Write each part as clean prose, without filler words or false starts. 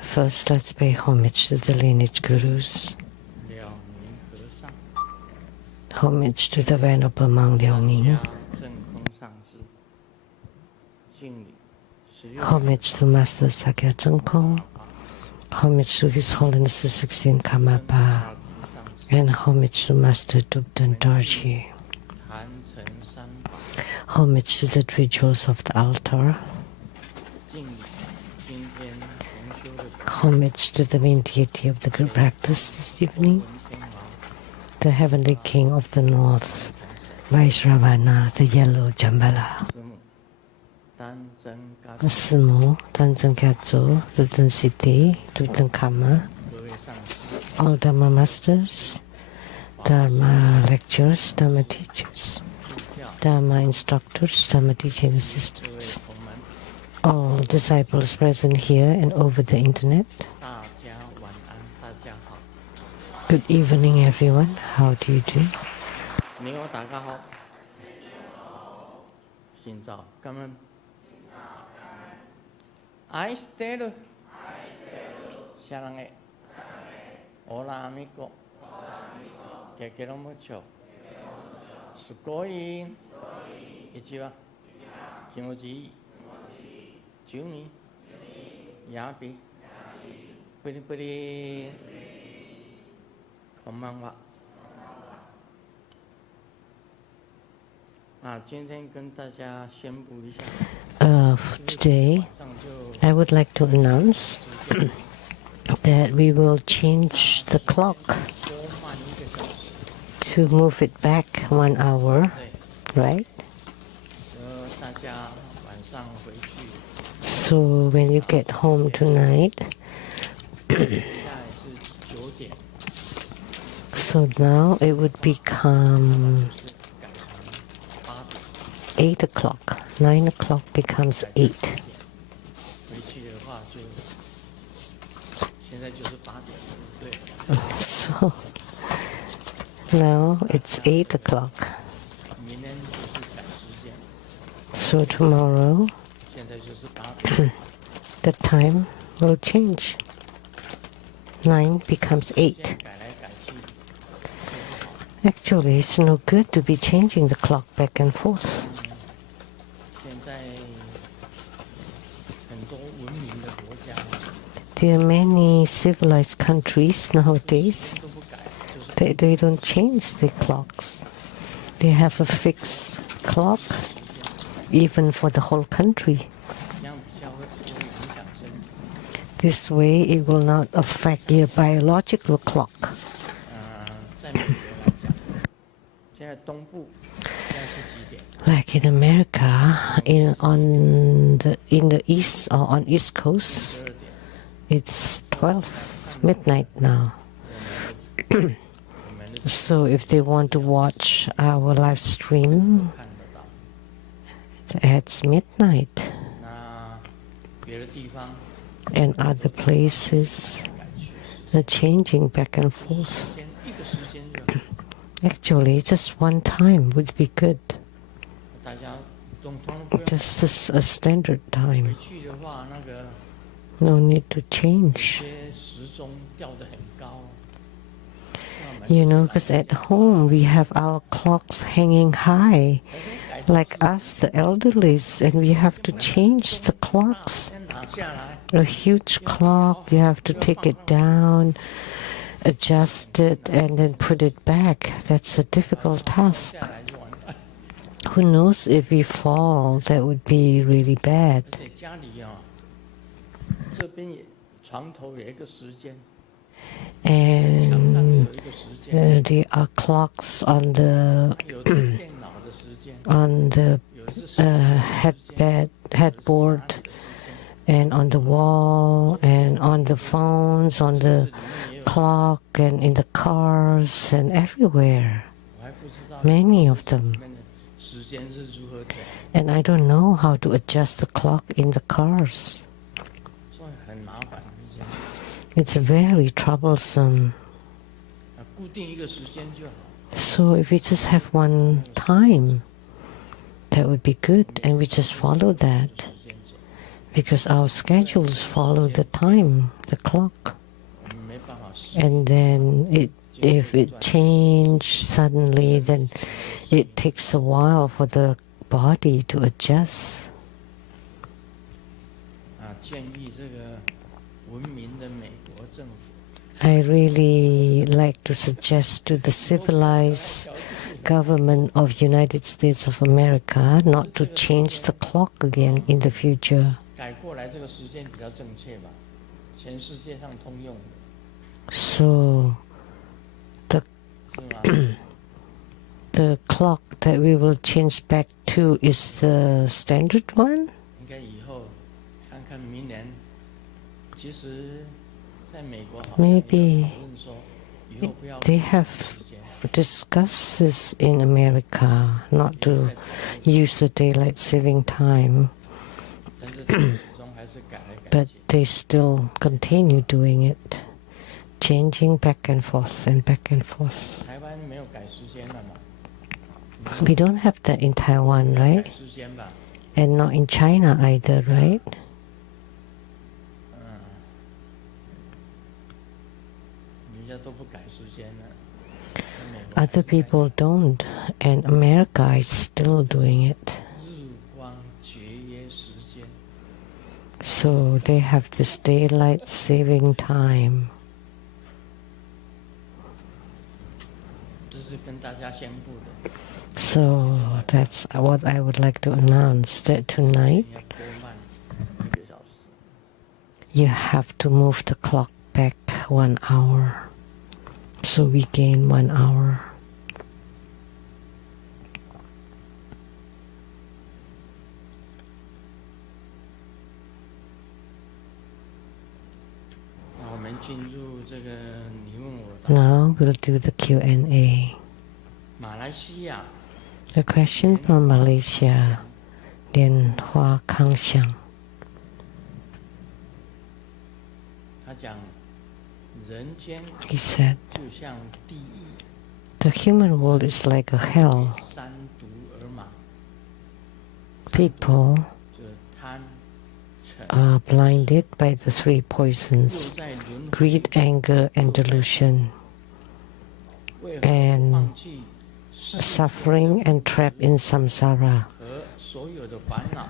First, let's pay homage to the lineage gurus. Homage to the Venerable Monk Liao Ning. Homage to Master Sakya Zhengkong. Homage to His Holiness the 16th Karmapa. And homage to Master Dubdan Dorji. Homage to the three jewels of the altar. Homage to the main deity of the group practice this evening, the Heavenly King of the North, Vaisravana, the Yellow Jambala. Simu, Tanzan Katsu, Dubdan Siti, Dubdan Kama, all Dharma Masters, Dharma lecturers, Dharma teachers, Dharma instructors, Dharma teaching assistants, all disciples present here and over the internet. Good evening, everyone. How do you do? Hola amigo, que quiero mucho. Sugoi, ichiwa, kimochi, jumi, yabi, puri puri, konbanwa. Today, I would like to announce that we will change the clock to move it back 1 hour, right? So when you get home tonight, so now it would become 8 o'clock. 9 o'clock becomes 8. So now it's 8 o'clock. So tomorrow the time will change. 9 becomes 8. Actually, it's no good to be changing the clock back and forth. There are many civilized countries nowadays. They don't change the clocks. They have a fixed clock, even for the whole country. This way, it will not affect your biological clock. Like in America, in the east or on East Coast, it's 12 midnight now. So if they want to watch our live stream, it's midnight. And other places are changing back and forth. Actually, just one time would be good. Just a standard time. No need to change. You know, because at home we have our clocks hanging high, like us, the elderlies, and we have to change the clocks. A huge clock, you have to take it down, adjust it, and then put it back. That's a difficult task. Who knows, if we fall, that would be really bad. And there are clocks on the headboard, and on the wall, and on the phones, on the clock, and in the cars, and everywhere. Many of them. And I don't know how to adjust the clock in the cars. It's very troublesome. So if we just have one time, that would be good, and we just follow that. because our schedules follow the time, the clock. 我们没办法适 And then if it changes suddenly, then it takes a while for the body to adjust. 建议这个文明的美国政府 I really like to suggest to the civilized government of United States of America not to change the clock again in the future. 改过来这个时间比较正确吧，全世界上通用的， So 是吗？ the clock that we will change back to is the standard one? 应该以后看看明年，其实在美国好像有 Maybe 讨论说，以后不要 they have 时间， discuss this in America, not to use the daylight saving time, 但是这个始终还是改来改 but 去。 they still continue doing it, changing back and forth and back and forth. 台湾没有改时间了嘛？ We don't have that in Taiwan, 改 right? 时间吧？ And not in China either, right? 人家都不改时间了。 Other people don't, and America is still doing it. 日光节约时间， So they have this daylight saving time. 这是跟大家宣布的。 So that's what I would like to announce, that tonight 要多慢1个小时。 you have to move the clock back 1 hour. So we gain 1 hour. 那我们进入这个你问我答。 Now we'll do the Q&A. 马来西亚 The question from Malaysia, Lian Hua Kang Xiang. 他讲，人间 He said, 就像地狱， the human world is like a hell. 三毒而马， People 就是贪、嗔， are blinded by the 3又 poisons, 在轮回 greed, anger, and delusion, 为何 and 放弃世间 suffering and trapped in samsara. 和所有的烦恼，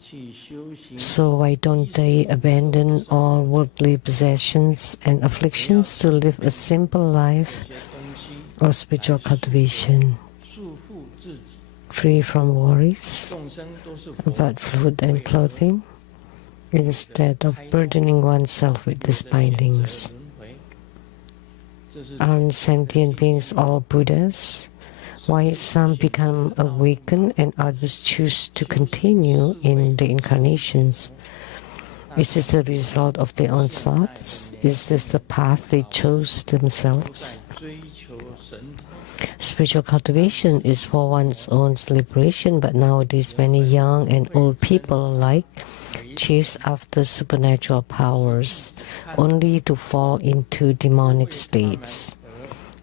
去修行 So why don't they abandon all worldly possessions and afflictions to live a simple life 这些东西， of spiritual cultivation, 束缚自己？ free from worries 众生都是佛， about food and clothing, instead of burdening oneself with these bindings? 轮回，这是 Aren't sentient beings all Buddhas? Why some become awakened and others choose to continue in the incarnations? Is this the result of their own thoughts? Is this the path they chose 在 themselves? 追求神通。 Spiritual cultivation is for one's own liberation, but nowadays many young and old people alike chase after supernatural powers only to fall into demonic states.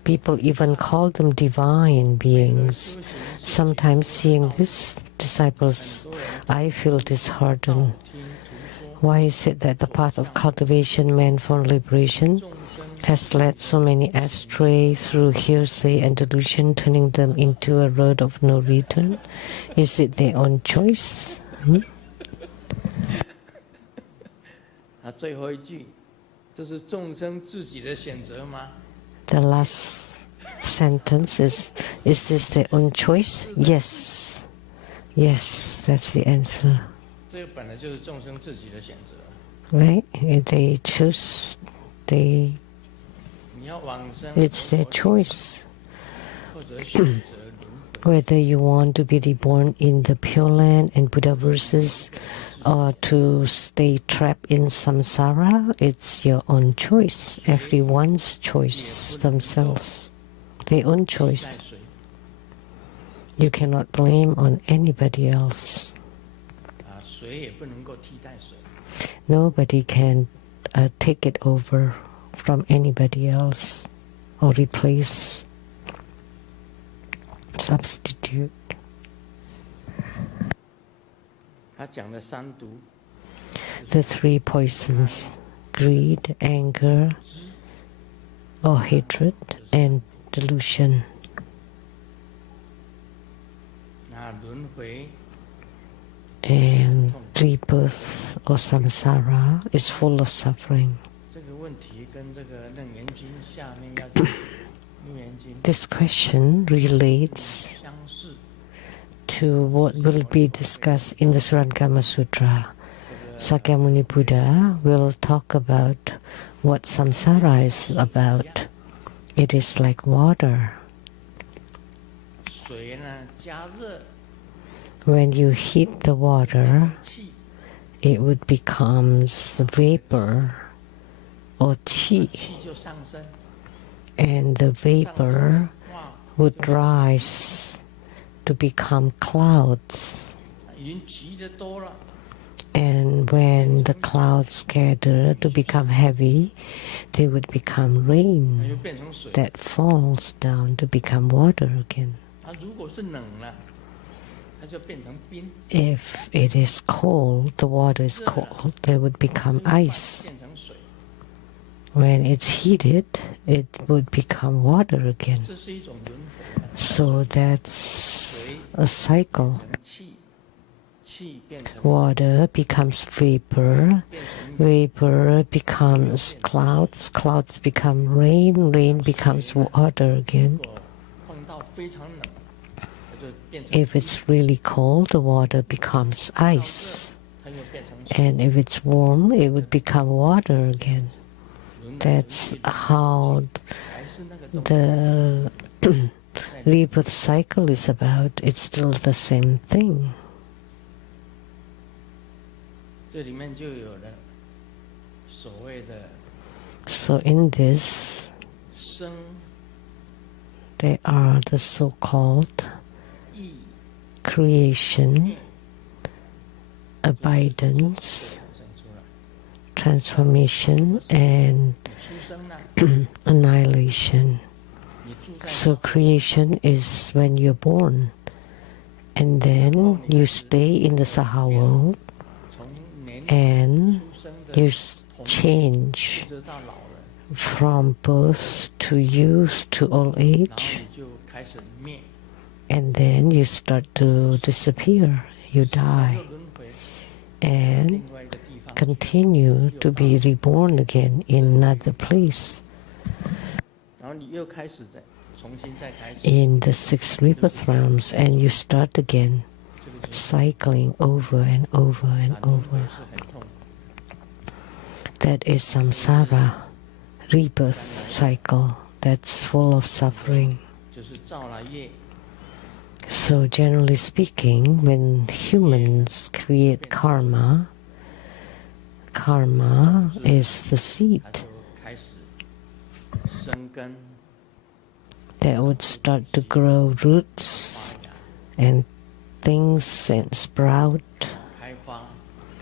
People even call them divine beings. Sometimes seeing these disciples, I feel disheartened. 听图说， Why is it that the path of cultivation meant for liberation 众生 has led so many astray through hearsay and delusion, turning them into a road of no return? Is it their own choice? 最后一句，这是众生自己的选择吗？ The last sentence is this their own choice? Yes. Yes, that's the answer. 这个本来就是众生自己的选择。 Right? They choose, 你要往生， it's their choice. 或者选择轮回。 Whether you want to be reborn in the Pure Land and Buddha verses or to stay trapped in samsara, it's your own choice. Everyone's choice themselves. Their own 在 choice. 谁？ You cannot blame on anybody else. 谁也不能够替代谁。 Nobody can take it over from anybody else or replace, substitute. 他讲的三毒， the three poisons: greed, anger, or hatred, and delusion. 那轮回 And rebirth or samsara is full of suffering. 这个问题跟这个楞严经下面要讲楞严经 This question relates 相似。 to what will be discussed in the Surangama Sutra. Sakyamuni Buddha will talk about what samsara is about. It is like water. 水呢加热 When you heat the water, 气， it would becomes vapor or qi, 气就上升， and the 上升 vapor 呢哇， would rise to become clouds. 已经急得多了， And when the clouds gather to become heavy, they would become 那 rain 又变成水。 that falls down to become water again. 它如果是冷了，它就变成冰， If it is cold, the water is cold, they would become 就会 ice. 变成水。 When it's heated, it would become water again. 这是一种轮回。 So that's a cycle. 成气，气变成 Water becomes vapor, 变成 vapor becomes clouds, clouds become rain, rain becomes water again. 如果碰到非常冷，它就变成 If it's really cold, the water becomes ice. 它又变成水。 And if it's warm, it would become water again. 轮回 That's how 还是那个东西。 the rebirth cycle is about. It's still the same thing. 这里面就有了所谓的 So in this, 生 there are the so-called 意 creation, abidance, 产生出来。 transformation, and 你出生了， annihilation. 你住在 So creation is when you're born, and then you stay in the Saha world, 从年 and 出生的 you 童 change 一直到老人， from birth to youth to old 然后 age, 你就开始灭， and then you start to disappear. You 又 die 轮回 and 另外一个地方去， continue to be reborn again in another place. 然后你又开始重新再开始， In the six rebirth realms, and you start again, 这个就是 cycling over and over and 轮回 over. 是很痛苦。 That is samsara, rebirth cycle that's full of suffering. 就是造了业， So generally speaking, when humans create karma, karma is the 它 seed 就开始生根 that would start to grow roots 发芽、 and things and sprout, 开发、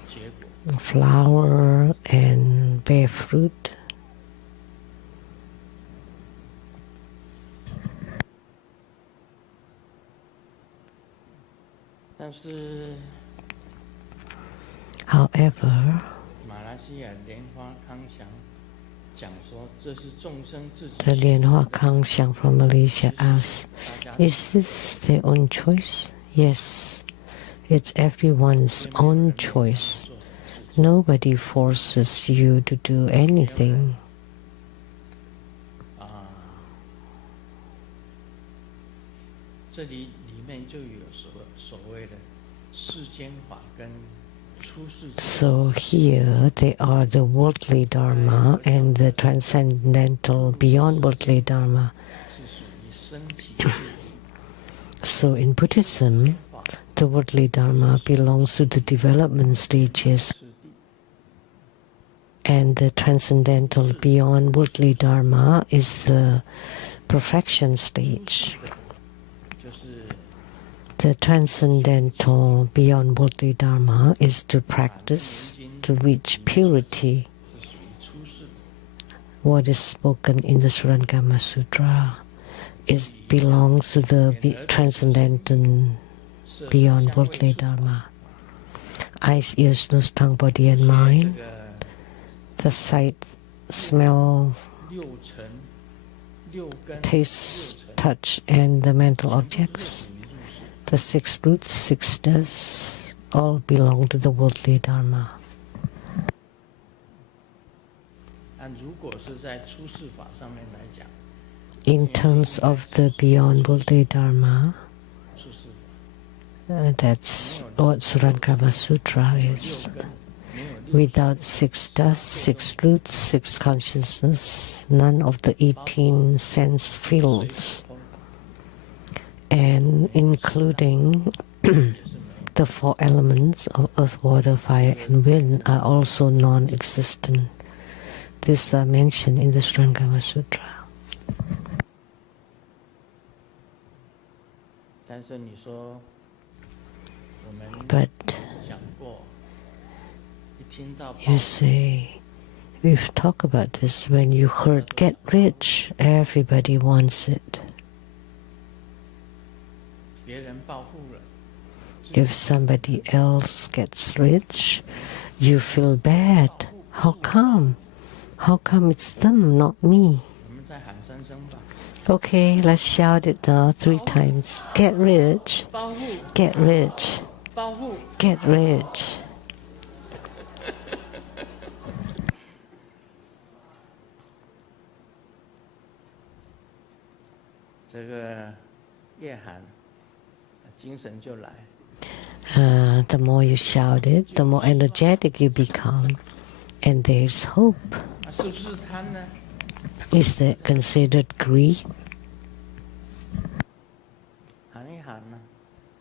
结果。 flower and bear fruit. 但是 However, 马来西亚莲花康祥讲说，这是众生自己 the Lianhua Kangxiang from Malaysia asks, 大家 is this their own choice? Yes, it's everyone's own choice. 做什么事情。 Nobody forces you to do anything. 这里面就有所谓的世间法跟出世之法。 So here they are the worldly dharma and the transcendental beyond worldly dharma. 是属于身体智力 So in Buddhism, 法 the worldly dharma belongs to the development stages, 次第， and the transcendental beyond worldly dharma is the perfection stage. 就是 The transcendental beyond worldly dharma is to practice to reach purity. 是属于出世的。 What is spoken in the Surangama Sutra belongs to the transcendental 色 beyond 香味 worldly 触法 dharma. eyes, ears, nose, tongue, body, and 这 mind, 个 the sight, smell, 六尘、六根、六 taste, 尘， touch, and the mental 全部都是 objects. 属于入世。 The 6 roots, 6 does, all belong to the worldly dharma. 如果是在出世法上面来讲， In terms of the beyond worldly dharma, 出世法 that's what Surangama Sutra 没有 is. 六根，没有六尘， Without 6 dust, 6 roots, 6 consciousness, none of the 18 sense 水 fields, 空 and including 也是没有。 the 4 elements of earth, water, fire, and wind are also non-existent. These are mentioned in the Surangama Sutra. 但是你说，我们 But 讲过，一听到报 you say, we've talked about this, when you heard get rich, everybody wants it. 别人暴富了， If somebody else gets rich, you feel bad. How come? How come it's them, not me? 我们再喊三声吧。 Okay, let's shout it now 3 times. Get rich, 暴富， get rich, 暴富。 get rich. 这个越喊，精神就来。 The more you shout it, the more energetic you become. And there's hope. 是不是贪呢？ Is that considered greed? 喊一喊呢，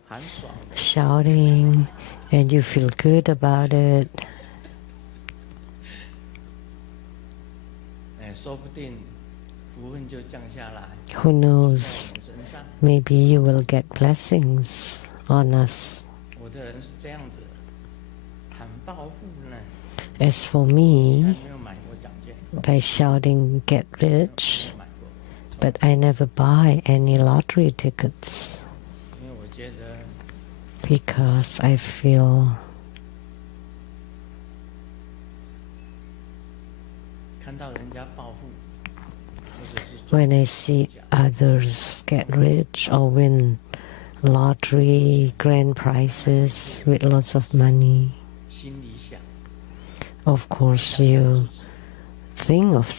喊爽了， Shouting, and you feel good about it. 说不定福分就降下来， Who knows? 在你身上。 Maybe you will get blessings on us. 我的人是这样子，喊暴富呢， As for 还 me, 没有买过奖券， by shouting get rich, 没有买过， but I never buy any lottery tickets 因为我觉得 because I feel 看到人家暴富，或者是中 when I see others get rich or win lottery grand prizes with lots of money, 心里想， of course you think of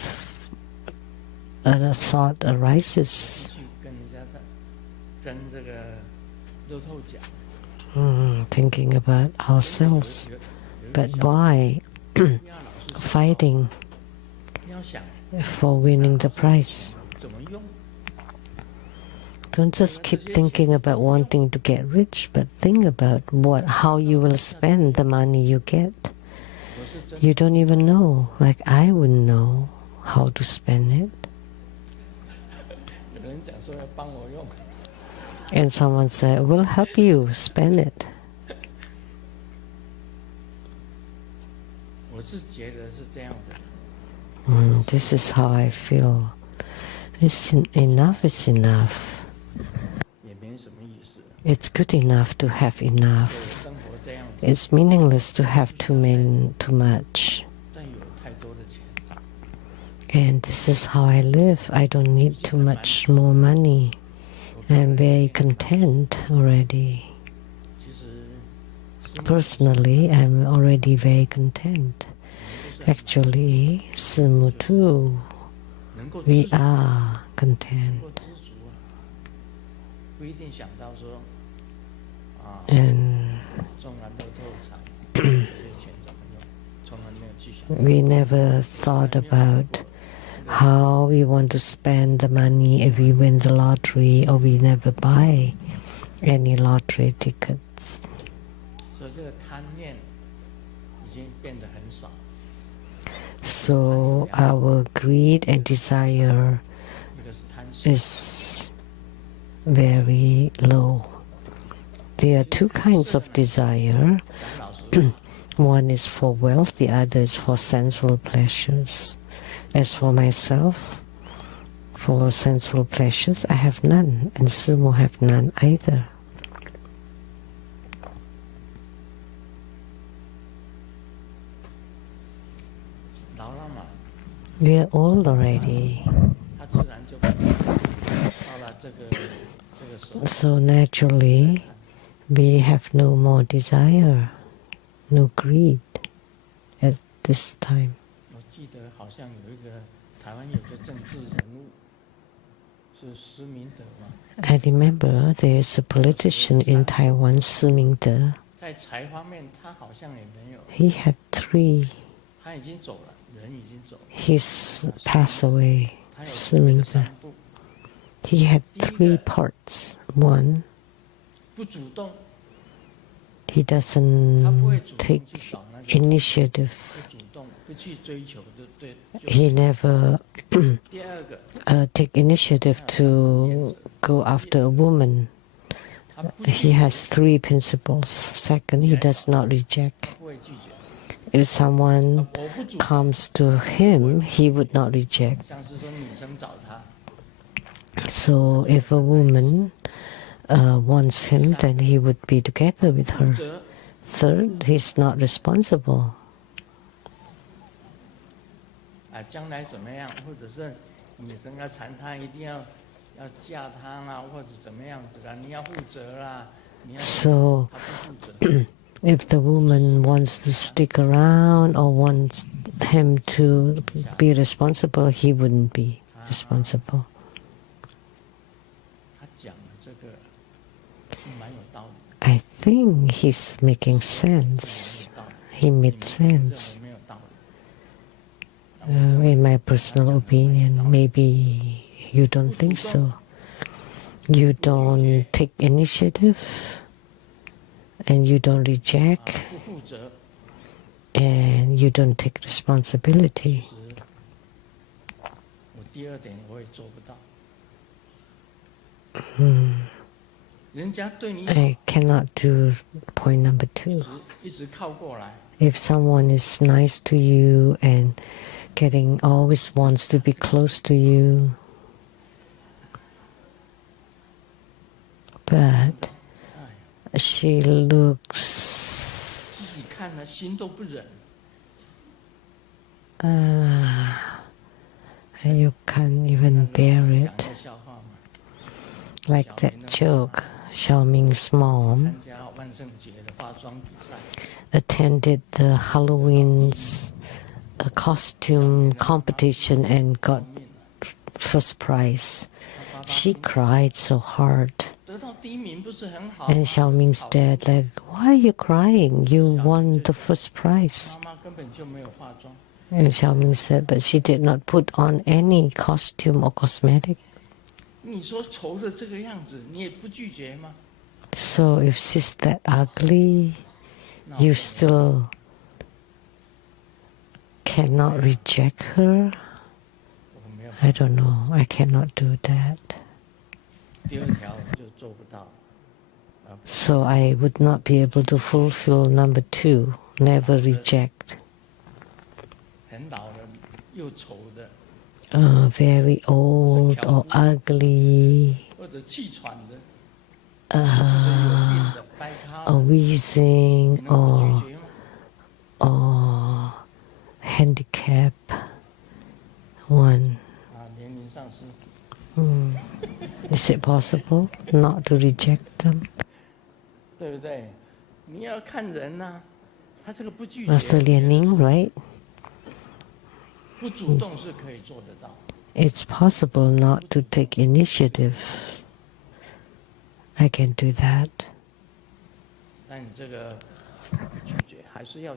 a thought arises. 去跟人家在争这个乐透奖， Thinking about ourselves. 有 But 一个 why 不要老是想 fighting 你要想 for winning the prize? 怎么用， Don't just keep thinking about wanting to get rich, but think about how you will spend the money you get. 我是真 You don't even know. Like I wouldn't know how to spend it. 有人讲说要帮我用， And someone said, we'll help you spend it. 我是觉得是这样子的。 This is how I feel. Enough is enough. 也没什么意思， It's good enough to have 所以 enough. 生活这样子， It's meaningless to have too much. 但有太多的钱， And this is how I live. I don't need too much more money. I'm very content already. 其实是 Personally, I'm already very content. Actually, Simu too, 能够 we 知足， are 能 content. 够知足啊，不一定想到说啊， And 中了乐透彩，这些钱怎么用，从来没有去想。 we never thought about how we want to spend the money if we win the lottery, or we never buy any lottery tickets. 所以这个贪念已经变得很少， So our greed and desire 一个是贪心， is very low. There are 2 kinds of desire. 讲老实话， One is for wealth, the other is for sensual pleasures. As for myself, for sensual pleasures, I have none, and Sumo have none either. 老了嘛， We are old already. 他自然就到了这个时候， So naturally, we have no more desire, no greed at this time. 我记得好像有一个台湾有个政治人物是施明德嘛， I remember there's a politician in Taiwan, Surangama. 在财方面他好像也没有， He had 3. 他已经走了，人已经走了， He's passed away, 他有所谓的 Surangama. 三不 He had 3 parts. 1, 不主动， he 他不 doesn't 会主动 take 去找那个， initiative. 不主动不去追求的，对。 He never 第二个， take initiative to go after a woman. 他不 He has 3 principles. Second, he does not reject. 不会拒绝， If someone 我不主动， comes to him, he would not reject. 像是说女生找他， So if a woman wants him, then he would be together with 负 her. 责 Third, he's not responsible. 将来怎么样，或者是女生要缠他，一定要嫁他啦，或者怎么样子啦，你要负责啦，你要 So 他不负责， if the woman wants to stick around or wants him to be responsible, he wouldn't be responsible. 他讲的这个是蛮有道理， I think he's making 没 sense. 道理， He 你 made 们认 sense. 为没有道理。 In my personal opinion, maybe you don't think so. You don't take initiative, and you don't reject, 不负责， and you don't take responsibility. 是我第二点我也做不到。人家对你好， I cannot do point number 2. 一直靠过来， If someone is nice to you and always wants to be close to you, but she looks 自己看了心都不忍。 you can't even bear 讲一 it. 个笑话嘛， Like that joke, Xiaoming's mom 参加万圣节的化妆比赛， attended the Halloween's costume competition and got 命了， first prize. 他爸爸 She cried so hard. 得到第一名不是很好吗？ And Xiaoming's dad like, why are you crying? You won the first prize. 妈妈根本就没有化妆， And Xiaoming said, but she did not put on any costume or cosmetic. 你说丑的这个样子，你也不拒绝吗？ So if she's that ugly, 那 you still cannot reject her? 我没有。 I don't know. I cannot do that. 第二条我就做不到， So I would not be able to fulfill number 2, never reject. 很老的又丑的， Very old or ugly, 或者气喘的，或者有病的、掰咖 or 的， wheezing 你能不拒绝吗？ or handicap. One. 年龄上是， Is it possible not to reject them? 对不对？你要看人呐、他这个不拒 Master 绝， Lianing, right? 不主动是可以做得到。 It's possible not to take initiative. I can do that. 但你这个拒绝还是要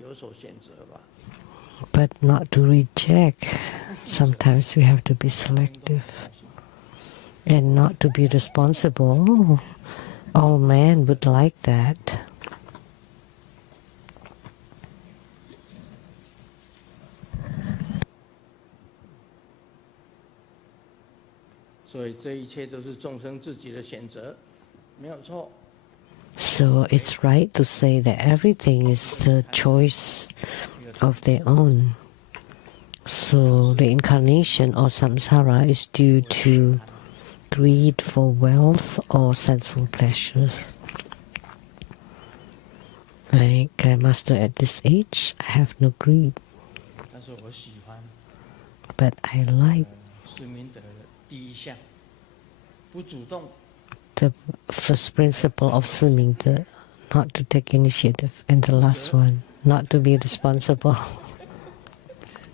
有所选择吧。 But not to reject. Sometimes we have to be selective. And not to be responsible. All men would like that. 所以这一切都是众生自己的选择，没有错。 So it's right to say that everything is the choice of their own. So the incarnation or samsara is due to greed for wealth or sensual pleasures. Like Master, at this age, I have no greed. but I like 施明德的第一项，不主动， the first principle of 四明德, not to take initiative, and the last one, not to be responsible.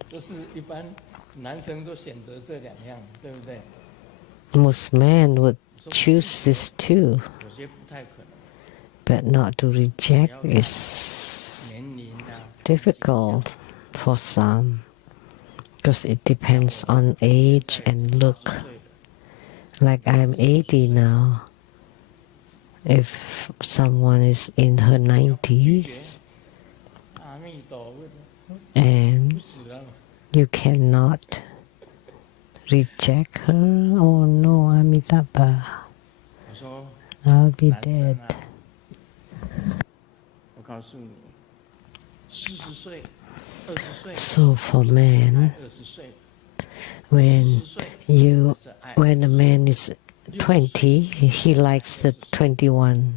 这是一般男生都选择这两样，对不对？ Most men would choose this too, 有些不太可能， but not to reject is 年龄啊， difficult for some because it depends on age and look. 岁的 Like I'm 80 now. If someone is in her 90s 阿弥陀佛， and 不死了嘛。 you cannot reject her, oh no, Amitabha, 我说 I'll be 男生 dead. 啊，我告诉你，40岁、20岁、 So for men, 20岁、 when 40岁 you 是爱， when a man is 20, he likes the 20-year-old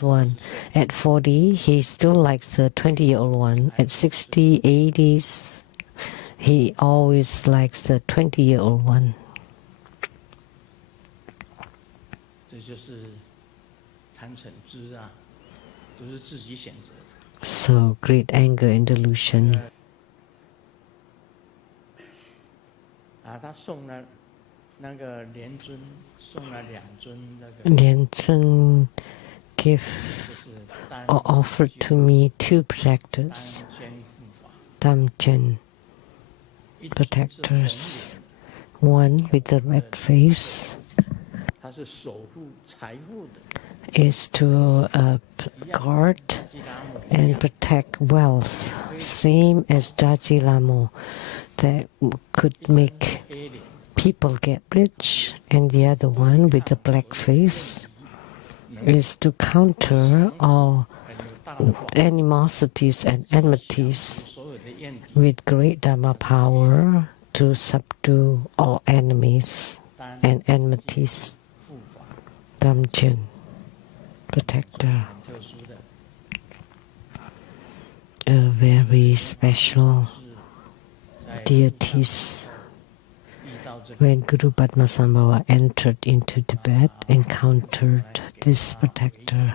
one. At 40, he still likes the 20-year-old one. At 60, 80s, he always likes the 20-year-old one. 这就是贪嗔痴啊，都是自己选择的。 So great anger and delusion. 啊，他送了那个莲尊，送了2尊那个， Lian Chun gave 就是丹 or offered to me 2 丹 protectors, 间护法， Damchen 一尊是红 protectors, 脸， one with the red face 他是守护财富的， is to guard 基达姆一 and 样， protect wealth, same as Daji Lamo, that could make 黑脸， people get rich, and the other one with the black face is to counter all 很有大的法， animosities and enmities 所有的怨敌， with great Dharma power to subdue all enemies 丹 and enmities. 护法， Damchen, protector, 很特殊的， a very special 是在 deities. 遇到这个 When Guru Padmasambhava entered into Tibet, encountered this protector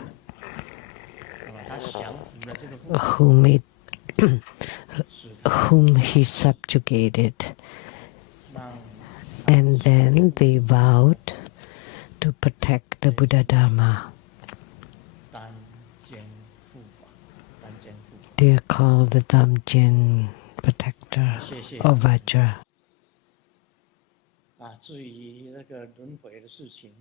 他降服了这个护法， who made 使他 whom he subjugated, 让 and then they vowed to protect the Buddha Dharma. 丹间护法，丹间护法。 They are called the Damjen protector 谢谢 of Vajra. 啊，至于那个轮回的事情，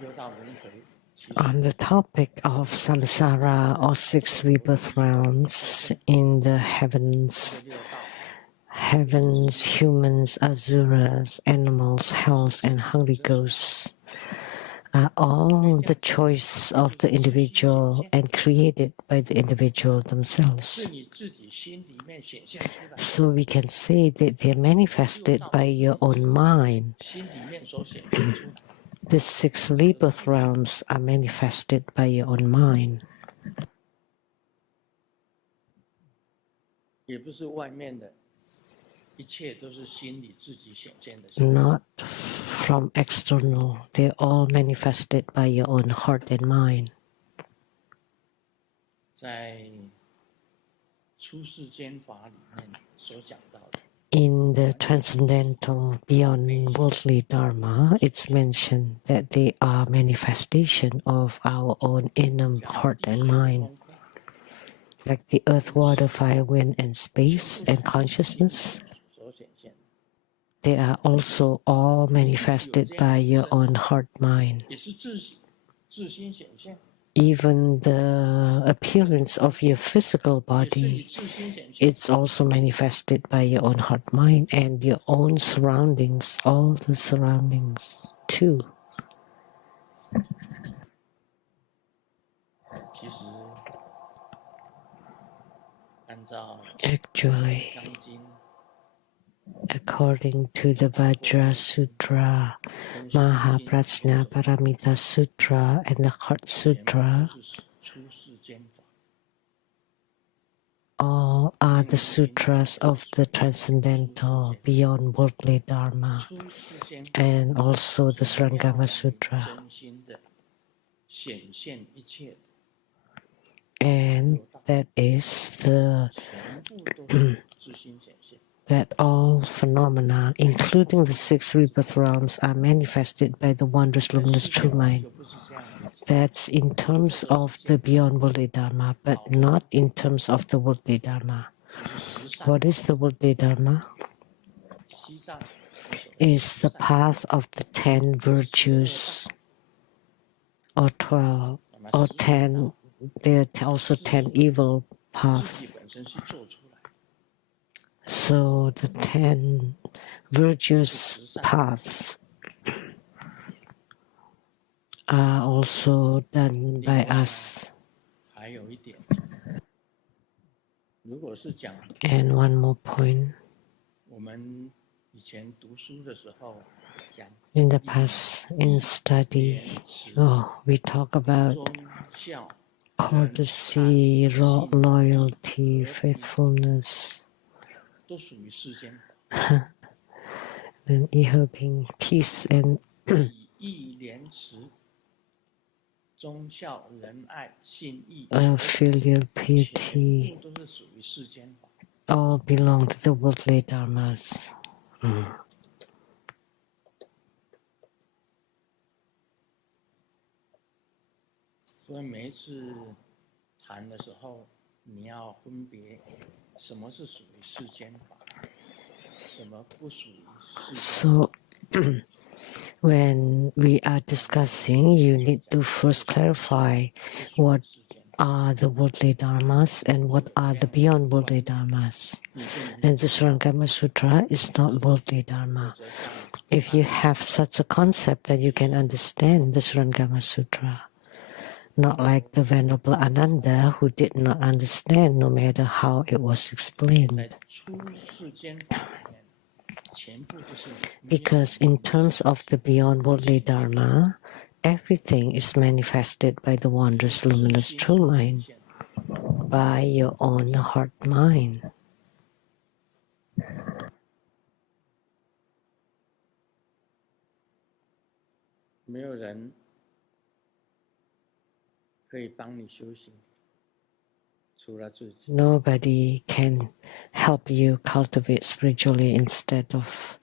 六道轮回，其实 On the topic of samsara or 6 rebirth realms in the heavens, 六道 heavens, humans, asuras, animals, hells, and hungry ghosts are all the choice of the individual and created by the individual 是 themselves. 你自己心里面显现出来， So we can say that they're manifested by your own mind. 心里面所显现出来， The 6 rebirth realms are manifested by your own mind, 也不是外面的，一切都是心里自己显现的。 not from external. They're all manifested by your own heart and mind. 在出世间法里面所讲到的， In the transcendental, beyond worldly dharma, it's mentioned that they are manifestation of our own inner heart and mind, 空空 like the earth, water, fire, wind, and space and consciousness. 所显现的， They are also all manifested by your own heart mind. 也是自心显现， Even the appearance of your physical 也是你 body, 自心显现。 it's also manifested by your own heart mind and your own surroundings, all the surroundings too. 其实按照 Actually, 钢筋 according to the Vajra Sutra, 跟 Mahaprajna Paramita Sutra, and the Heart 全部 Sutra, 都是出世间法， all are the sutras of the transcendental beyond worldly dharma, 出世间 and also the 妙 Surangama 感 Sutra. 真心的显现一切， And that is the 全部都是自心显现。 that all phenomena, including the six rebirth realms, are manifested by the wondrous 但 luminous 世 true 间法 mind. 就不是这样理解， That's in terms of the beyond worldly dharma, but not in terms of the worldly dharma. 就是十善 What is the worldly dharma? 西藏有所谓 Is 十 the 善， path of the 10 virtues, or 12, 那么 or 十善道 10. There are also 10 evil 自 paths. 己本身是做出来， So the 10 virtuous paths are also done by us. 还有一点，如果是讲 And one more point. 我们以前读书的时候讲 In the past, in study, 言辞 we talk about 忠孝 courtesy, 仁爱 loyalty, 信义 faithfulness, 都属于世间法， then helping peace and 礼义廉耻、忠孝仁爱信义， filial 全 piety 部都是属于世间法。 all belong to the worldly dharmas. 所以每一次谈的时候，你要分别什么是属于世间法，什么不属于世间法。 So, when we are discussing, you need to first clarify what are the worldly dharmas and what are the beyond worldly dharmas. And the Surangama Sutra is not worldly dharma. If you have such a concept, then you can understand the Surangama Sutra. Not like the Venerable Ananda, who did not understand no matter how it was 在 explained. 出世间法里面，全部都是 Because in terms of the beyond worldly dharma, everything is manifested by the wondrous luminous true mind, by your own heart mind. 没有人可以帮你修行，除了自己。 Nobody can help you cultivate spiritually instead of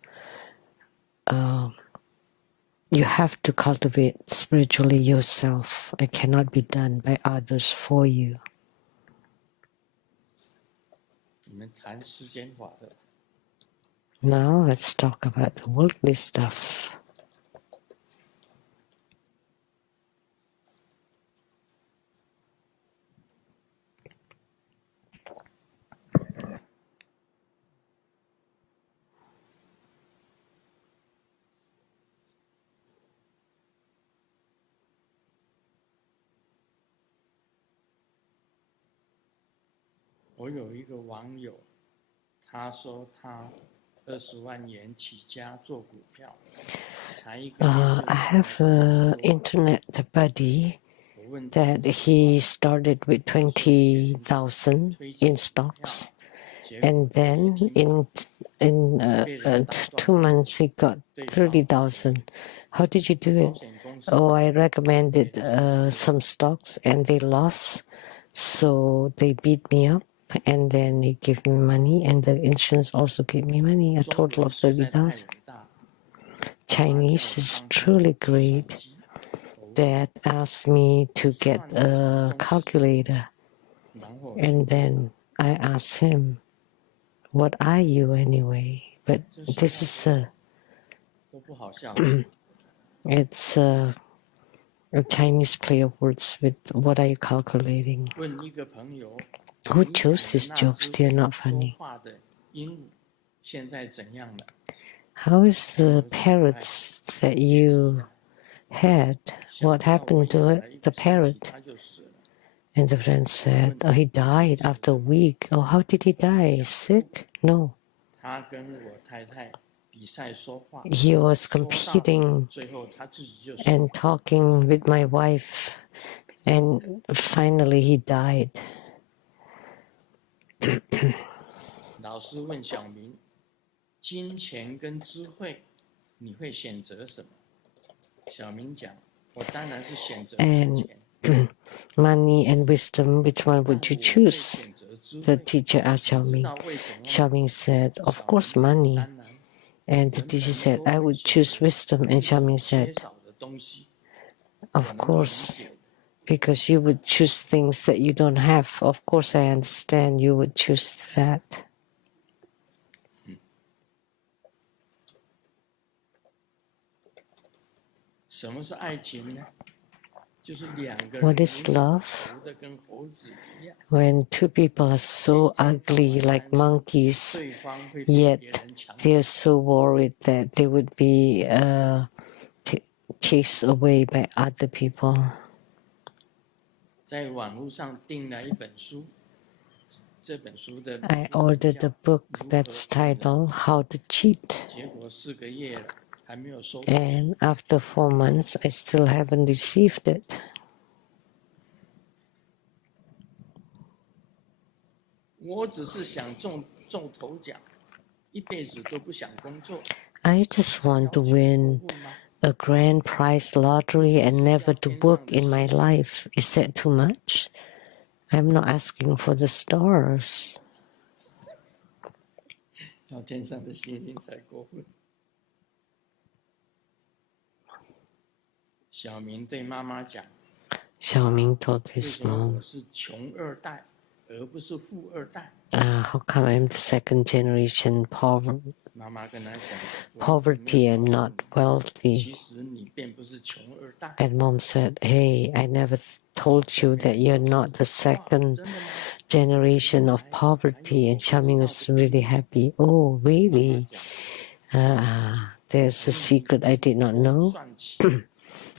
you have to cultivate spiritually yourself. It cannot be done by others for you. 你们谈世间法的， Now let's talk about the worldly stuff. 我有一个网友，他说他20万元起家做股票，才一个月就 I have an internet buddy 我问他 that he started with 20,000 in stocks, 结果 and then in 2 months he got 30,000. How did you do 保 it? 险公司 Oh, I recommended some stocks and they lost, so they beat me up, and then they give me money, and the insurance also gave me money, a 中 total 国 of 实在太 30,000. 伟大， Chinese is truly great. Dad asked me to get a calculator, 然后 and then I asked him, "What are you anyway?" But this is 都不好笑。 it's a Chinese play of words with what are you calculating? 问一个朋友， Who chose these jokes? They're not 说 funny. 话的鹦鹉现在怎样了？ How is the parrots that you had? What happened to it? The parrot? 他就死了。 And the friend said, "Oh, he died after a week. Oh, how did he die? Sick? No. 他跟我太太比赛说话， He was 说到 competing 最后他自己就死了。 and talking with my wife, and finally he died." 老师问小明：金钱跟智慧，你会选择什么？小明讲：我当然是选择金钱。Money and wisdom, which one would you choose? The teacher asked Xiaoming. 知道为什么吗？ Xiaoming said, of course, money. 当然， And the teacher said, I would choose wisdom. And Xiaoming 缺 said, 少的东西， of course, because you would choose things that you don't have. Of course, I understand you would choose that. 什么是爱情呢？就是两个人 What is 明明 love? 丑得跟猴子一样， When two people are so ugly like monkeys, 对方会比 yet 别人强， they're so worried that they would be chased away by other people. 在网络上订了一本书，这本书的 I ordered a book that's titled How to Cheat. 结果4个月了，还没有收到。 And after 4 months, I still haven't received it. 我只是想中头奖，一辈子都不想工作。 I just want to win a grand prize lottery and never to work in my life. Is that too much? I'm not asking for the stars. 要天上的星星才过分。小明对妈妈讲： Xiaoming told 为 his 什么 mom, 我是穷二代，而不是富二代？ how come I'm the second generation 妈妈跟他讲 poverty and not 其 wealthy? 实你并不是穷二代。 And mom said, hey, I never told you that you're not the second 真的吗？ generation of poverty. And Xiaoming was really happy. Oh, really? There's a secret I did not know. 算起，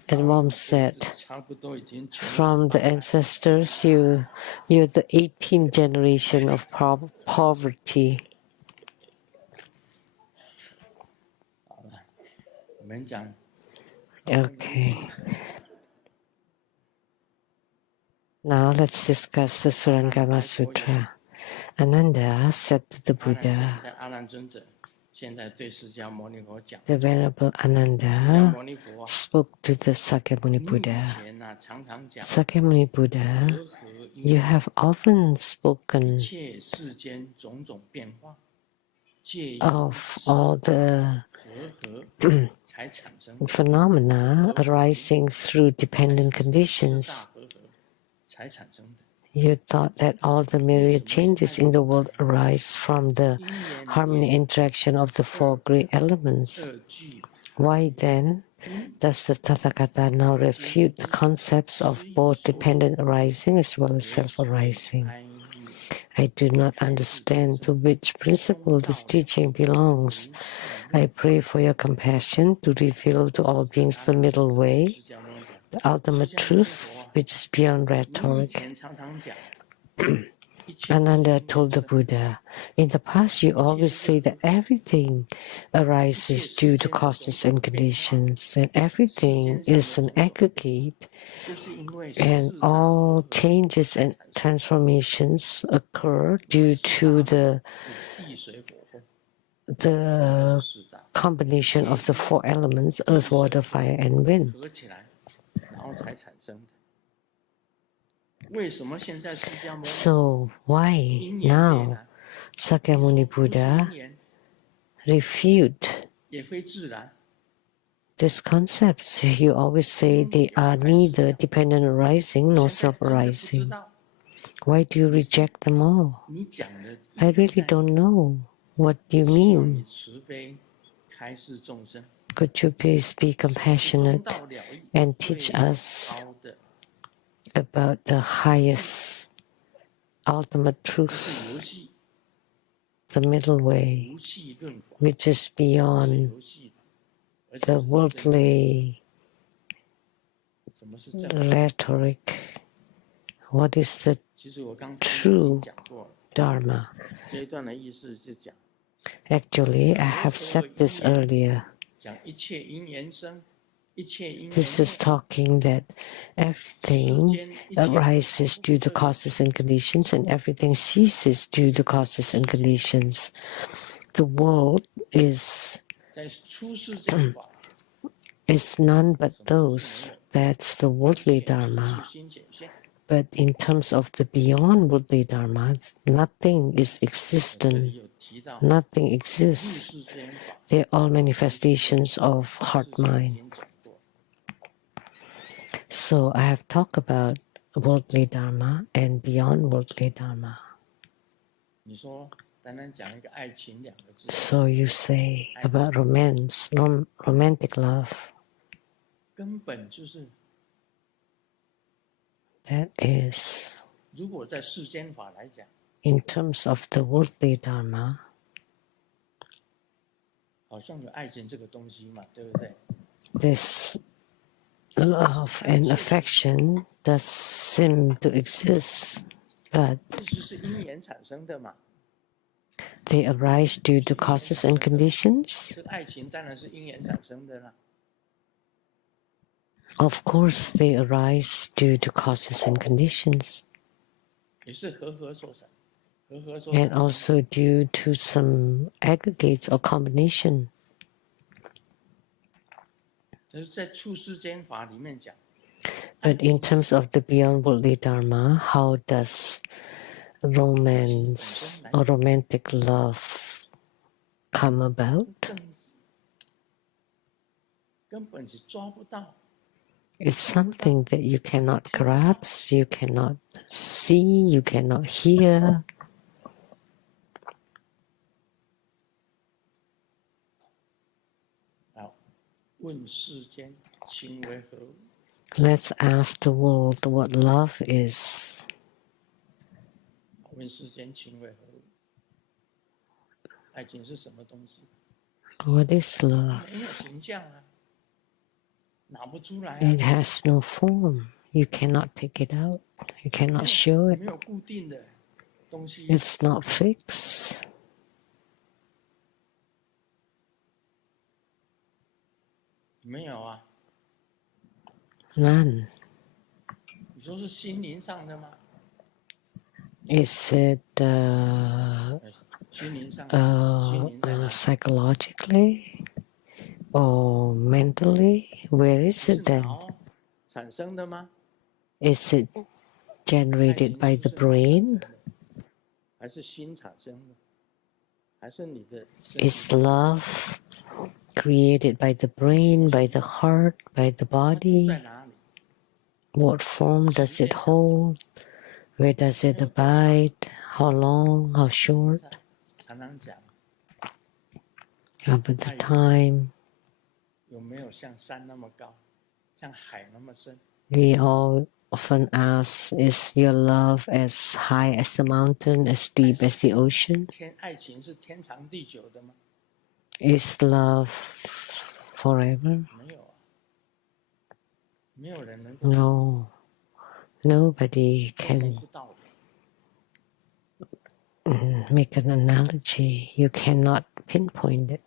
And mom said, 差不多已经穷 from the ancestors, you're the 18th generation of poverty. 好了。我们讲 Okay. Now let's discuss the Surangama Sutra. Ananda said to the Buddha, 在阿难尊者现在对释迦牟尼佛讲， the Venerable 释迦 Ananda 牟尼佛啊， spoke to the Sakyamuni 你以 Buddha. 前啊常常讲 Sakyamuni Buddha, 和合因 you have often spoken 一切世间种种变化，皆因 of all the 和合才产生 phenomena arising through dependent 四 conditions. 大和合才产生的。 You thought that all the myriad changes in the world arise from the 因缘 harmony interaction of the four great elements. 二句 Why then does the Tathagata now refute the concepts of both dependent arising as well as self-arising? 哀欲 I do not understand to which principle this teaching belongs. I pray for your compassion to reveal to all beings the middle way, 释迦牟尼讲， the ultimate truth, which is beyond 你以 rhetoric. 前常常讲，一切 Ananda told the Buddha, in the past you always say that everything arises due to causes and conditions, and everything is an aggregate, 都是因为 and 四大 all changes and transformations occur due to the 地水火风 the 四大 combination of the four elements, earth, water, fire, and wind. 合起来，然后才产生的。为什么现在释迦牟尼 So why 因缘 now 灭呢？ Sakyamuni 不是 Buddha 因缘， refute也非自然， these concepts? You always say they are neither dependent arising nor 现在真的不知 self-arising. 道 Why do you reject them all? 你讲的 I really don't know what you 希望你 mean. 慈悲开示众生， Could you please be 中 compassionate 道了义 and 最 teach us 高的 about the highest ultimate 不 truth, 是游戏， the middle way, 无戏论法， which is 不是 beyond 游戏，而且 the 是真的 worldly 什么是正？ rhetoric. What is the 其实我刚才已 true 经讲过了， Dharma? 这一段的意思就讲， Actually, I have said this earlier. 讲一切因缘生，一切因缘 This is talking that everything arises due to causes and conditions, and everything ceases due to causes and conditions. The world is 在出世间法， none but those. That's the worldly 自 dharma. 心显现， But in terms of the beyond worldly dharma, nothing is 这里 existent. 有提到 Nothing 入 exists. 世间法， They're all manifestations of 之 heart 前已 mind. 经讲过， So I have talked about worldly dharma and beyond worldly dharma. 你说单单讲一个爱情两个字， So you say about romance, romantic love. 根本就是 That is, 如果在世间法来讲， in terms of the worldly dharma, 好像有爱情这个东西嘛，对不对？ this love and affection does seem to exist, but 其实是因缘产生的嘛。 they arise due to causes and conditions. 这个爱情当然是因缘产生的啦。 Of course, they arise due to causes and conditions, 也是和合所产，和合所 and 产生。 also due to some aggregates or combination. 就是在处世间法里面讲， But in terms of the beyond worldly dharma, how does romance or romantic love come about? 根本是抓不到。 It's something that you cannot grasp, you cannot see, you cannot hear. 好，问世间情为何物？ Let's ask the world what love is. 问世间情为何物？爱情是什么东西？ What is love? 没有形象啊，拿不出来啊， It has no form. You cannot take it out. You cannot show it. 没有固定的东西。 It's not fixed. 没有啊， None. 你说是心灵上的吗？ Is it 心灵上的，心灵在哪里？ psychologically or mentally? Where is 是 it then? 脑产生的吗？ Is it 爱 情 generated by 是 the 不是脑产 brain? 生的？还是心产生的？还是你的身 Is 体？ love created by the brain, by the heart, by the 它住 body? 在哪里？ What form does it hold? Where does it abide? How long? How short? 常常讲， How about the time? 有没有像山那么高，像海那么深？ We all often ask, is your love as high as the mountain, as deep as the ocean? 爱情是天长地久的吗？ Is love forever? 没有啊，没有人能够 No. Nobody 摸 can 不到的。 make an analogy. You cannot pinpoint it.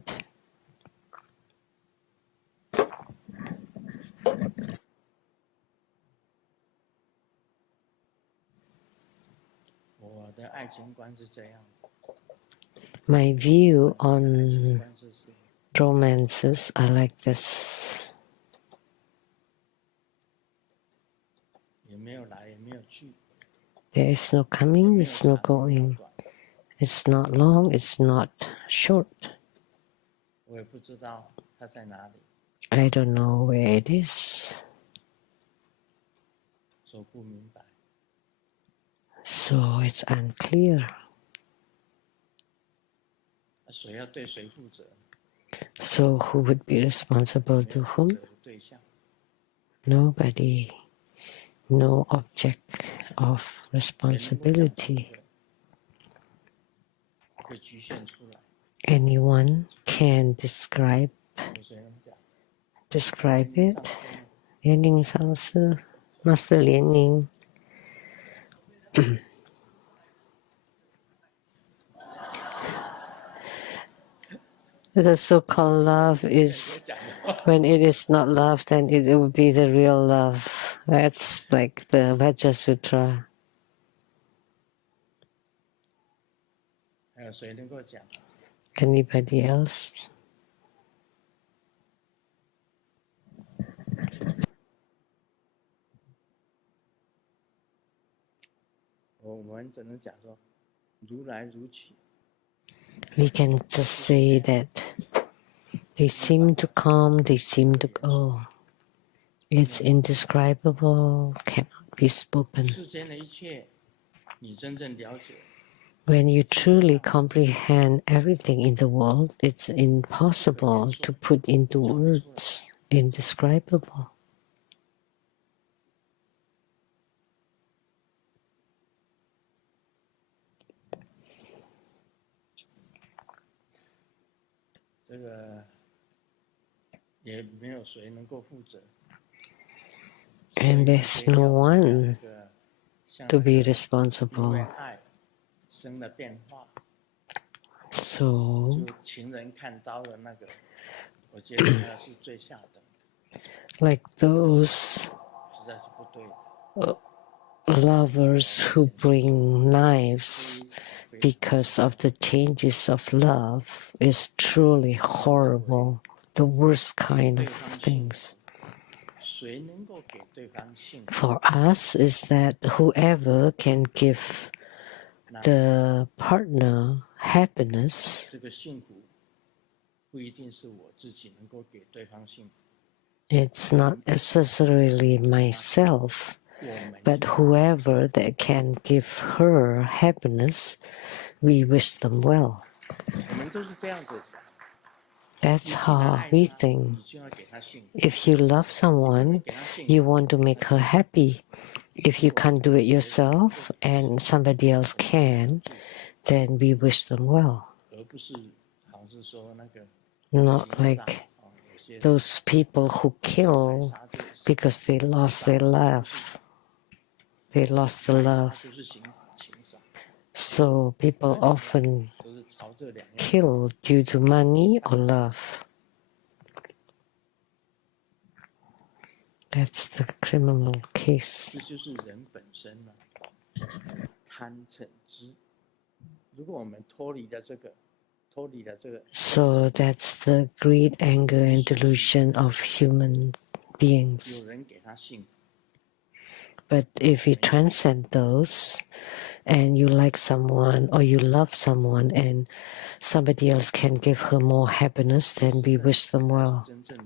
我的爱情观是这样的， My view 爱情 on 观是 romances are like this. 也没有来，也没有去， There is no coming, there's no going. It's not long, it's not short. 我也不知道它在哪里， I don't know where it is. 说不明白。 So it's unclear. 谁要对谁负责？ So who would be responsible 没 to 有负 whom? 责的对象， Nobody. No object of responsibility. 可以局限出来。 Anyone can describe 有谁能讲？ it. 莲宁上师 Master 莲宁 The so-called love is When it is not love, then it will be the real love. That's like the Vajra Sutra. 还有谁能够讲？ Anybody else? 我们只能讲说，如来如去。 We can just say that they seem to come, they seem to go. It's indescribable, cannot be spoken. 世间的一切，你真正了解。 When you truly comprehend everything in the world, it's impossible to put into words, indescribable. 这个也没有谁能够负责。 And there's no one 这个像 to be 因为 responsible. 爱生了变化， So, 就情人看到了那个，我觉得那是最下等的， like those 实在是不对的。 lovers who bring knives because of the changes of love is truly horrible, the worst kind of things. 谁能够给对方幸福？ For us is that whoever can give the partner happiness, 这个幸福不一定是我自己能够给对方幸福， it's not necessarily myself, 我们 but whoever that can give her happiness, we wish them well. 我们都是这样子。 That's how we think. 你就要给他幸福， If you love someone, 给他幸福， you want to make her happy. If you can't do it yourself and somebody else can, then we wish them well. 而不是好像是说那个 Not 情杀 like 有些 those people who kill 杀就是 because they lost their love. They lost the 杀 love. 就是情杀， So people often 都是朝这两样。 kill due to money or love. That's the criminal 这 case. 就是人本身呢、贪嗔痴。如果我们脱离了这个， So that's the greed, anger, and delusion of human 有 beings. 人给他幸福， But if we transcend those, and you like someone or you love someone, and somebody else can give her more happiness, then we wish them 才是 well. 真正的，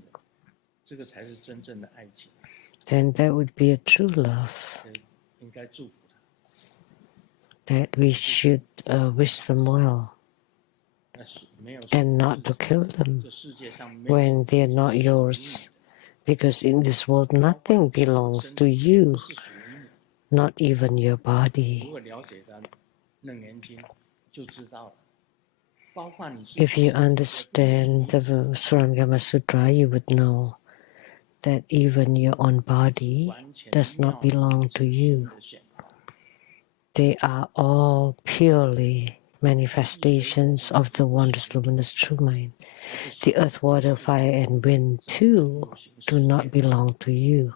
这个才是真正的爱情， Then that would be a true love, 应该祝福他。 that we should wish them well 那是没有 and not to kill them 这世界上没有 when they're not yours. Because in this world, nothing belongs to you, 不是属于你。 not even your 如 body. 果了解到《楞严经》，就知道了。包括你自己 If you understand the Surangama Sutra, you would know that even your own body 完全 does not 妙 belong to you. 的显化， They are all purely manifestations of the wondrous luminous true mind. The earth, water, fire, and wind too do not belong to you.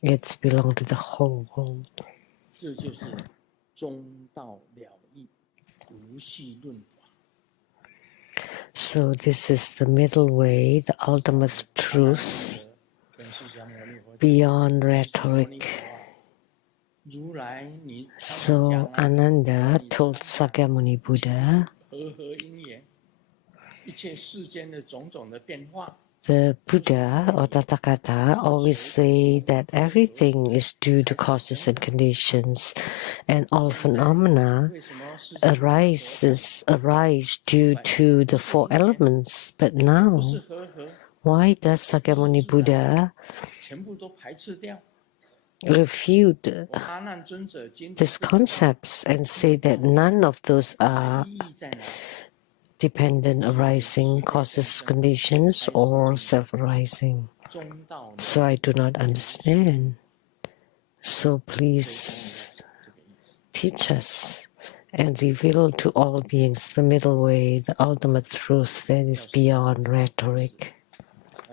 It's belong to the whole world. 这就是中道了义，无系论法。 So this is the middle way, the ultimate truth 跟释迦牟尼佛讲 beyond 释迦牟尼 rhetoric. 佛啊，如来你 So Ananda told Sakyamuni Buddha, 和合因缘，一切世间的种种的变化， the Buddha or Tathagata always say that everything is due to causes and conditions, and all phenomena 为什么世间 arise due to the four elements. But 不是 now, 和合， why does Sakyamuni Buddha 全部都排斥掉？ refute 阿难尊者今天 these concepts and say that none of those are 意义在哪里？ dependent arising, causes, conditions, or self-arising? 中道呢 So I do not understand. So please 这个意思。 teach us and reveal to all beings the middle way, the ultimate truth that is beyond rhetoric.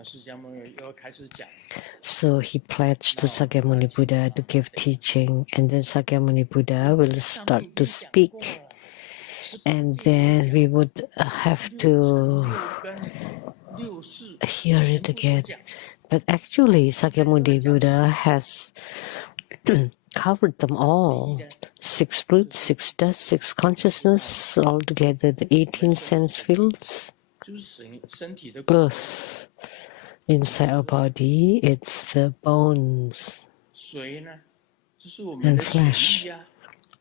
释迦牟尼又开始讲。 So he pledged to Sakyamuni Buddha to give teaching, and then Sakyamuni Buddha will start to speak. And then we would have to hear it again. But actually, Sakyamuni Buddha has covered them all. 6 fruits, 6 dust, 6 consciousness, altogether the 18 sense fields. Earth. Inside our body, it's the bones and flesh.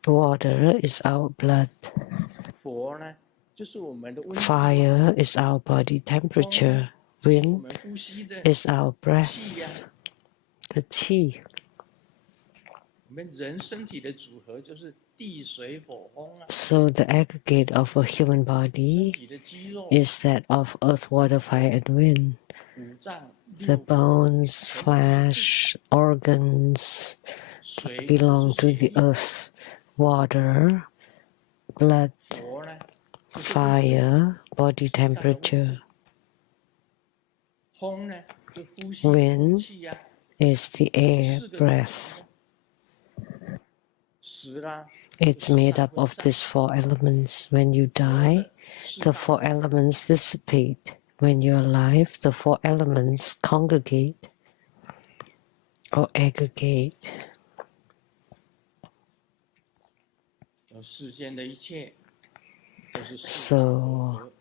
Water is our blood. Fire is our body temperature. Wind is our breath, the qi. So the aggregate of a human body is that of earth, water, fire, and wind. The bones, flesh, organs belong to the earth, water, blood, fire, body temperature. Wind is the air, breath. It's made up of these 4 elements. When you die, the 4 elements dissipate. When you're alive, the 4 elements congregate or aggregate. So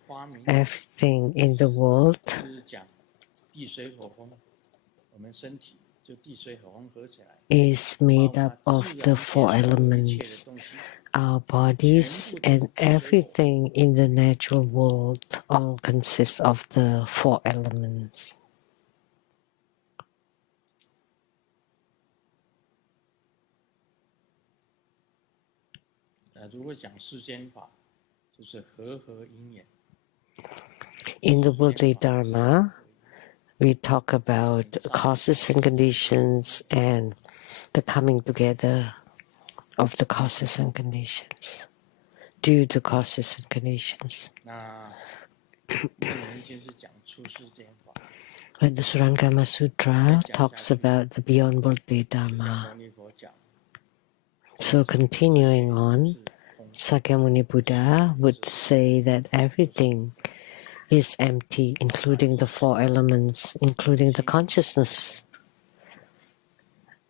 everything in the world is made up of the 4 elements. Our bodies and everything in the natural world all consists of the 4 elements. In the worldly Dharma, we talk about causes and conditions and the coming together of the causes and conditions, due to causes and conditions. But the Surangama Sutra talks about the beyond worldly Dharma. So continuing on, Sakyamuni Buddha would say that everything is empty, including the 4 elements, including the consciousness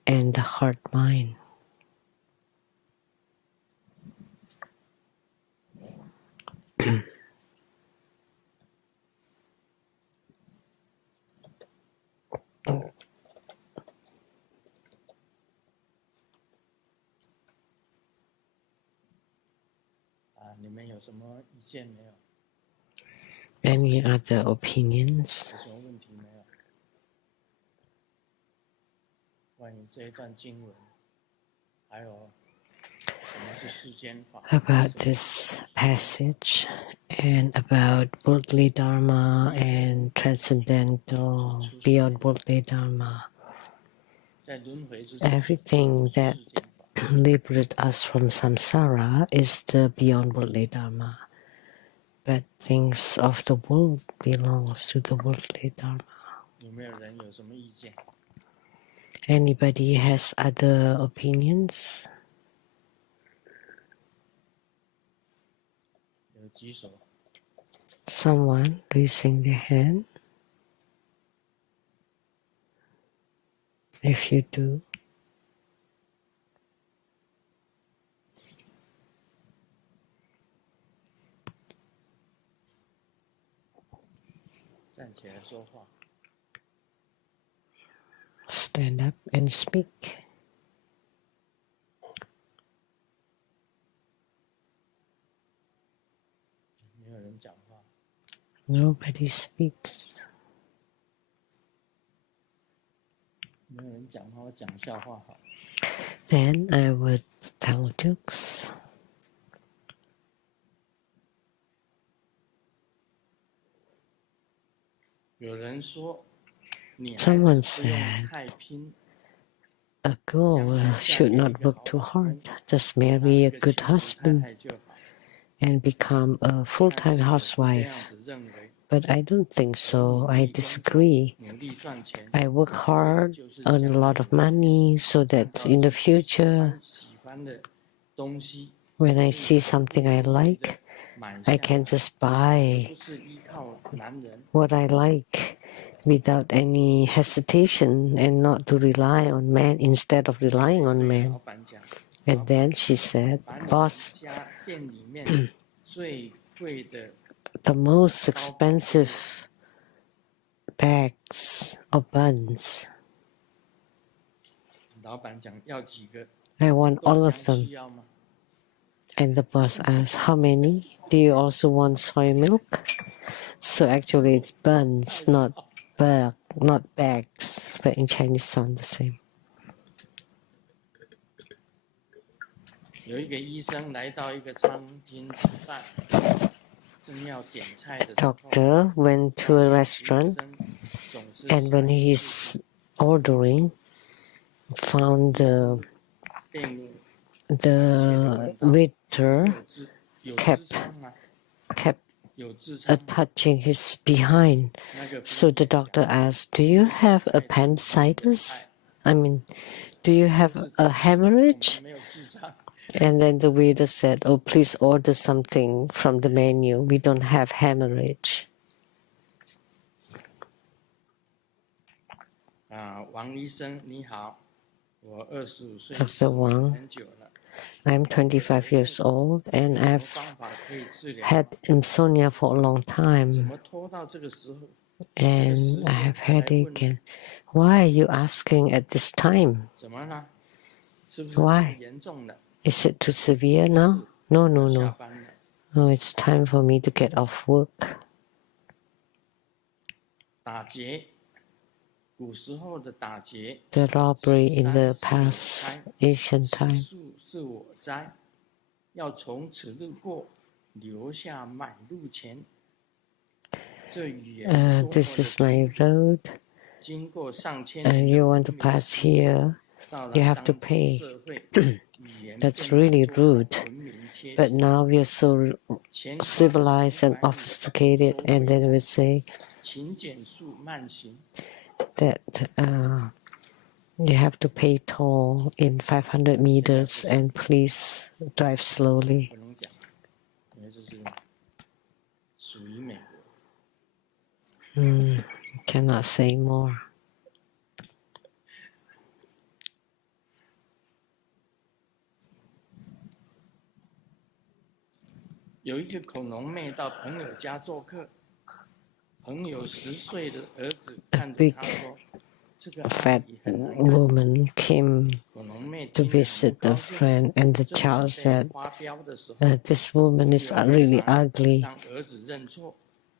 and the heart-mind. Any other opinions? About this passage and about worldly Dharma and transcendental beyond worldly Dharma. Everything that liberates us from samsara is the beyond worldly Dharma. But things of the world belongs to the worldly Dharma. Anybody has other opinions? Someone raising their hand? If you do. Stand up and speak. Nobody speaks. Then I would tell jokes. Someone said a girl should not work too hard, just marry a good husband and become a full-time housewife. But I don't think so. I disagree. 努力赚钱， I work hard, 就是 earn a lot of money, so 看 that 到 in the 自己 future, 喜欢的东西， when I see something I like, 买 I 下 can 来， just 不 buy 是依靠男人， what I like without any hesitation and not to rely on man instead of relying on 对 man. 老板讲， And then she said, 把你们 Boss, 家店里面最贵的 the most expensive bags of buns, 老板讲要几个， I want 多 all 少 of 箱 them. 需要吗？ And the boss asked, how many? Do you also want soy milk? So actually it's buns, not bags. But in Chinese sound the same. 有一个医生来到一个餐厅吃饭，正要点菜的时候， Doctor went to a restaurant 总是 and when he's ordering, found the 店务 waiter 有 kept 痔疮啊， kept 有痔疮， touching his behind. 那个 So the doctor asked, do you have appendicitis? I mean, do you have a hemorrhage? 没有痔疮， And then the waiter said, oh, please order something from the menu. We don't have hemorrhage. 王医生你好，我25岁 Dr. Wang, 很久了， I'm 25 years old and 有什么 I've 方法可以治疗？ had insomnia for a long 怎 time 么拖到这个时候？ and I have headache. And why are you asking at this time? 怎么了？是不是 Why? 严重了？ Is it too severe now? No, no, 下 no. 班了， No, it's time for me to get off work. 打劫，古时候的打劫， The robbery in the 是我 past 猜， Asian 此 time. 树是我栽，要从此路过，留下买路钱。这语言多么的 This is my road. 经过上千 And 年的 you 文 want to 明 pass 史 here, 到了 you have to 当今 pay. 社会，语言 That's 变得 really 多么 rude. 文明贴 But 心。 now we are so 钱花 civilized and 管理 sophisticated, 收 and 回 then 财 we say 勤俭速慢行， that you have to pay toll in 500 meters and please drive slowly. 不能讲，因为这是属于美国。 Cannot say more. 有一个恐龙妹到朋友家做客，朋友10岁的儿子看着她说：“这个阿 Fat 姨很难看。 woman came ” 恐龙妹 to 听得很 visit 不 the 高兴， friend, and the 正 child 准备 said, 发飙的时候， this woman is really ugly. 让儿子认错，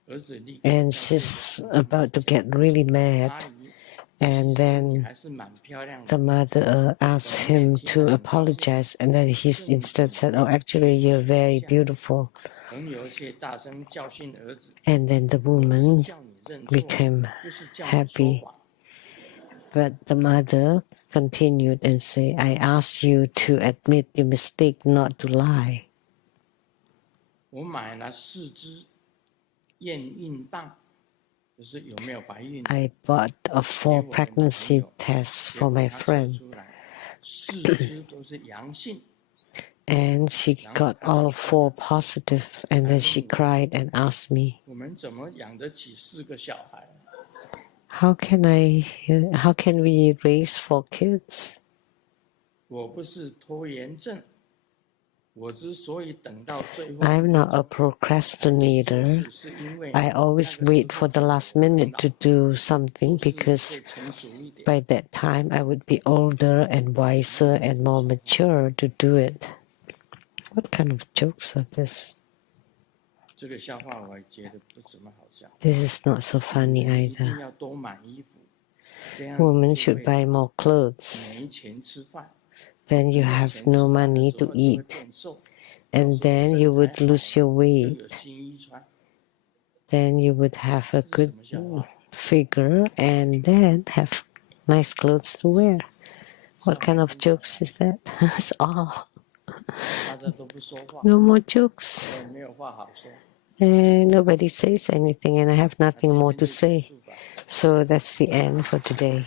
儿子立刻 And 向 she's about to get really 阿 mad. 姨， And 其实你 then 还是蛮漂亮 the 的。 mother asked him to apologize, and then he instead said, oh, actually, you're very beautiful. 朋友却大声教训儿子， And then the 是 woman 叫你认错， became 不是叫你说 happy. 谎。 But the mother continued and said, I asked you to admit your mistake, not to lie. 我买了4支验孕棒，就是有没有怀孕。 I bought 4 pregnancy tests 结 for 果 my 她测 friend, 出来4支都是阳性。 and she got all 4 positive, and then she cried and asked me, 我们怎么养得起4个小孩？ how can we raise 4 kids? 我不是拖延症，我之所以等到最后， I'm not a procrastinator. 是因为 I always wait for the last minute to do something because 成熟一点。 by that time I would be older and wiser and more mature to do it. What kind of jokes are this? 这个笑话我觉得不怎么好笑。 This is not so funny 一定 either. 要多买衣服，这样 Women 就 should 会 buy more clothes. 没钱吃饭。 Then you have no money to eat, and then you would lose your 又 weight. 有新衣穿， Then you would have a good figure, and then have nice clothes to wear. What kind of jokes is that? That's all. 大家都不说话， No more jokes. 我也没有话好说。And nobody says anything, and I have nothing more to say. So that's the end for today.